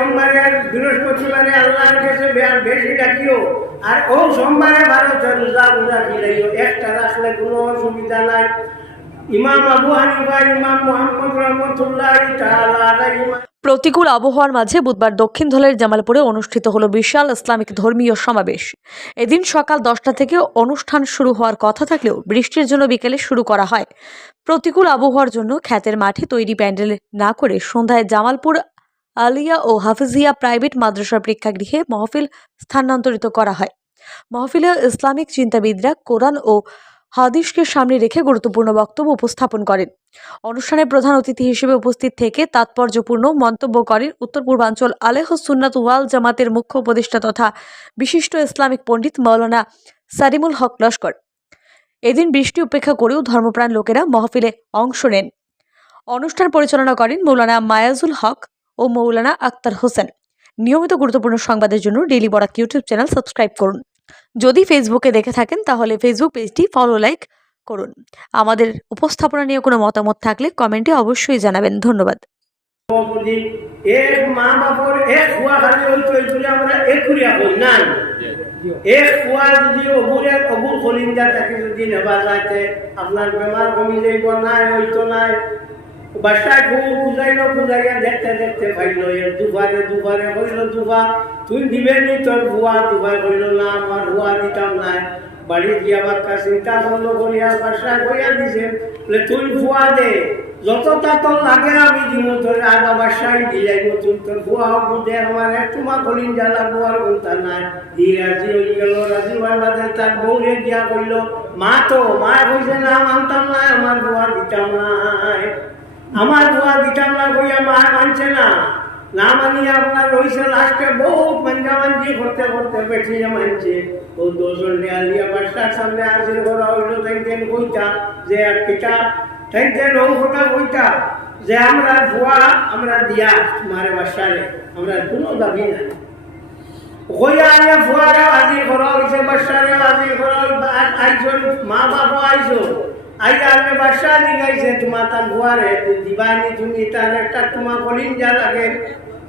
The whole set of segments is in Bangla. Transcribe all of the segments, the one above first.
সোমবারে বৃহস্পতিবারে আল্লাহর কাছে বেশি ডাকিও। আর ও সোমবারে ভারত রোজা রোজা খিলাইও একটা রাখলে কোনো অসুবিধা নাই। ইমাম আবু হানিফা, ইমাম মোহাম্মদ রহমতুল্লাহ তাআলা প্রতিকূল আবহাওয়ার মাঝে বুধবার দক্ষিণ ধলের জামালপুরে অনুষ্ঠিত হলো বিশাল ইসলামিক ধর্মীয় সমাবেশ। এদিন সকাল দশটা থেকে অনুষ্ঠান শুরু হওয়ার কথা থাকলেও বৃষ্টির জন্য বিকেলে শুরু করা হয়। প্রতিকূল আবহাওয়ার জন্য খ্যাতের মাঠে তৈরি প্যান্ডেল না করে সন্ধ্যায় জামালপুর আলিয়া ও হাফিজিয়া প্রাইভেট মাদ্রাসার প্রেক্ষাগৃহে মহফিল স্থানান্তরিত করা হয়। মহফিলে ইসলামিক চিন্তাবিদরা কোরআন ও হাদিসকে সামনে রেখে গুরুত্বপূর্ণ বক্তব্য উপস্থাপন করেন। অনুষ্ঠানে প্রধান অতিথি হিসেবে উপস্থিত থেকে তাৎপর্যপূর্ণ মন্তব্য করেন উত্তর পূর্বাঞ্চল আলেহ সুন্নাত ওয়াল জামাতের মুখ্য উপদেষ্টা তথা বিশিষ্ট ইসলামিক পণ্ডিত মৌলানা সারিমুল হক লস্কর। এদিন বৃষ্টি উপেক্ষা করেও ধর্মপ্রাণ লোকেরা মহফিলে অংশ নেন। অনুষ্ঠান পরিচালনা করেন মৌলানা মায়াজুল হক ও মৌলানা আক্তার হোসেন। নিয়মিত গুরুত্বপূর্ণ সংবাদের জন্য daily Barak YouTube channel subscribe করুন। যদি ফেসবুকে দেখে থাকেন, তাহলে ফেসবুক পেজটি ফলো লাইক করুন। আমাদের উপস্থাপনা নিয়ে কোনো মতামত থাকলে কমেন্টে অবশ্যই জানাবেন। ধন্যবাদ। আপনার বেমার কমি যাইব নাই, হইতো নাই। বাসায় খুব খুঁজাইলো খুঁজাইয়া দেখতে দেখতে পাইল এর দুবারে দুবারে হইল দুবা। তুই দিবে নি তোর ভুয়া দুবার হইল না, আমার ভুয়া দিতাম নাই। বাড়ি গিয়া বাক্কা চিন্তা করল করিয়া বাসায় করিয়া দিছে। তুই ভুয়া দে যতটা তোর লাগে আমি দিব, তোর আধা বাসায় দিলাই নতুন তোর ভুয়া হব দে, আমার তোমা কলিন জ্বালা বুয়ার কোনটা নাই। দিয়ে রাজি হয়ে গেল, রাজি বাদে তার বউরে দিয়া কইল, মা তো, মা কইছে না, মানতাম না, আমার ভুয়া দিতাম নাই। আমার দোয়া দিতাম না কইয়া মা মানছে না। না মানিয়ে আপনার রয়েছে লাস্টে বহুত মাঞ্জি করতে করতে বেঠিয়ে মানছে। ও দোষণ আলিয়া বাসার সামনে হাজির করা হইল তাইতেন কইতা, যে এক কিতাব তাইতেন অঙ্কটা কইতা, যে আমরা ভুয়া আমরা দিয়া তোমারে বাসারে, আমরা কোনো দাবি নাই। কইয়া ভুয়ারে হাজির করা হয়েছে বাসারে হাজির করা আইসন মা বাবা আইসো আইয়া আমি বাসা দিগাইছে তোমার তার ভুয়ারে দিবানি তুমি তার একটা তোমার কলিঞ্জা লাগে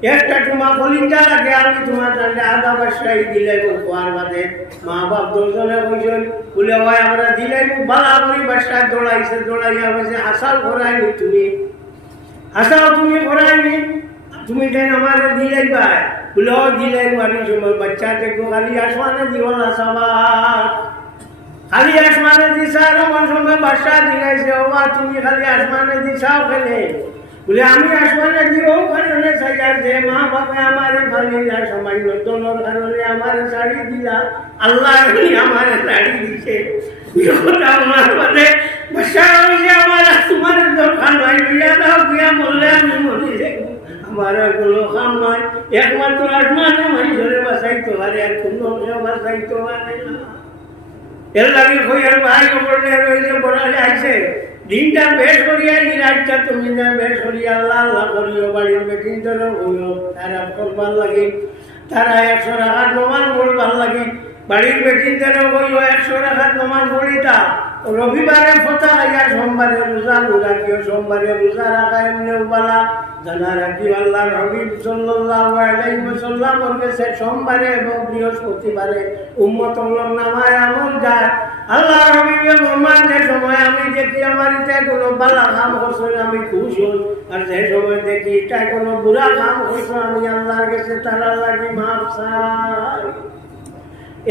একটা তোমার কলিঞ্জা লাগে আমি তোমার তার আধা বাসাই দিলে ভুয়ার বাদে মা বাপ দুজনে কইছেন বলে ভাই আমরা দিলে বালা করি বাসায় দৌড়াইছে দৌড়াইয়া হয়েছে আশাও করাইনি তুমি আশাও তুমি করাইনি তুমি কেন আমার দিলাই ভাই বলে ও দিলাই মারি সময় বাচ্চাকে খালি আসমানে দিও না সবার খালি আসমানে দিশার আমার সঙ্গে বাসা দিলাইছে ও মা তুমি খালি আসমানে দিশাও খেলে বলে, আমি আসমানে দিও কারণে সাইয়ার যে মা বাবা আমার খালি না সময় নতুনের কারণে আমার শাড়ি দিলা, আল্লাহ আমার শাড়ি দিছে। আমার মানে বাসা হইলে আমার তোমার বিয়া বললে আমি মরে যাব আমার আর কোনো কাম নয় একমাত্র আসমানে মানুষের বাসাইতে পারে, আর কোনো বাসাইতে না। কইয়ার ভাই করলে রয়েছে বড়ালে আইছে দিনটা বেশ করিয়া এই রাতটা তুমি না বেশ করিয়া আল্লাহ আল্লাহ করিও, বাড়ির বেটিং ধরো হইও তারা করবার লাগে, তারা একশো টাকার নমান পড়বার লাগে, বাড়ির বেটিং ধরো হইও একশো টাকার নমান পড়িতা রবিবারে ফতা আইয়া সোমবারে রোজা রোজা কেউ সোমবারে রোজা রাখা এমনি বালা। জানা রাখি আল্লাহ রবি সাল্লাল্লাহু আলাইহি ওয়াসাল্লাম সোমবারে এবং বৃহস্পতিবারে উম্মত নামায় আমল যায়। আল্লাহ রবিবে মোহাম্মদ যে সময় আমি দেখি আমার এটা কোনো বালা কাম করছ আমি খুশ হই। আর যে সময় দেখি এটা কোনো বুড়া কাম করছ আমি আল্লাহর কাছে তারা লাগি চাই।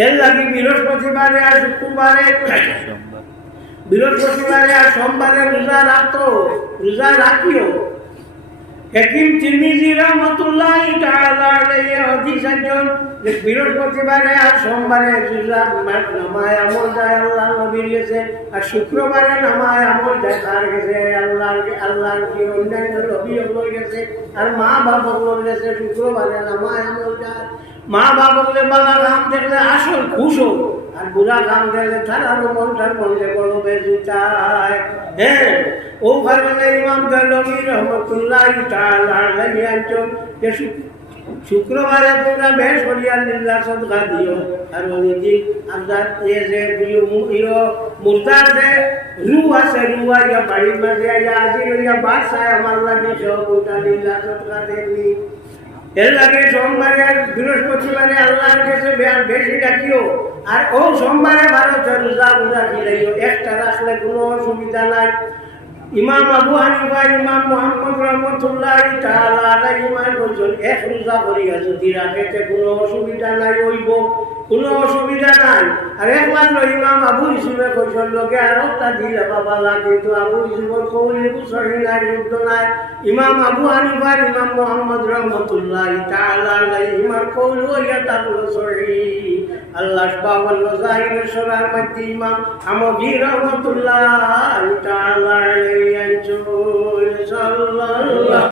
এর লাগি বৃহস্পতিবারে আর শুক্রবারে বৃহস্পতিবারে আর সোমবারে রোজা রাখতো রোজা রাখিও। তিরমিজি যে আর সোমবারে নামায় আমল নবীর আর শুক্রবারে নামায় আমল তার আল্লাহর কি অন্যান্য নবী আর মা হল গেছে, শুক্রবারে নামায় আমল মা বাবা বলে, বাবা কাম দেখলে আসল খুশ হোক আর বুড়া কাম দেখলে, তার আরও মনটার মনে বড় বেশি চায় হ্যাঁ ও কারণে ইমাম দলবী রহমতুল্লাহ আনছেন যে শু- শুক্রবারে তোমরা বেশ করিয়া লীলা সদকা দিও আর ওই আপনার এ যে ইয়ে মুর্দার যে রু আছে রু আইয়া বাড়ির মাঝে আইয়া আজি রইয়া বাসায় আমার লাগে সব ওটা লীলা সদকা দেননি এর লাগে সোমবারে আর বৃহস্পতিবারে আল্লাহর কাছে বেয়ার বেশি ডাকিও আর ও সোমবারে ভারতের রোজা রোজা খিলাইও একটা রাখলে কোনো অসুবিধা নাই ইমাম আবু হানিফা ইমাম মোহাম্মদ রহমতুল্লাহ তাআলা আলাইহি ইমান বলছেন এক রোজা করিয়া যদি রাখেতে কোনো অসুবিধা নাই, হইব। কোনো অসুবিধা নাই। আর একমাত্র ইমাম আবু কৈশল লোকে আর দিলে বাবা কিন্তু আবু ইসুফের কৌলি সহি নাই যুদ্ধ নাই। ইমাম আবু হানিফার ইমাম মোহাম্মদ রহমতুল্লাহ কৌল হইয়া তাহলে সহি। আল্লাহ সরার মধ্যে ইমাম রহমতুল্লাহ আনচুল সাল্লাল্লাহু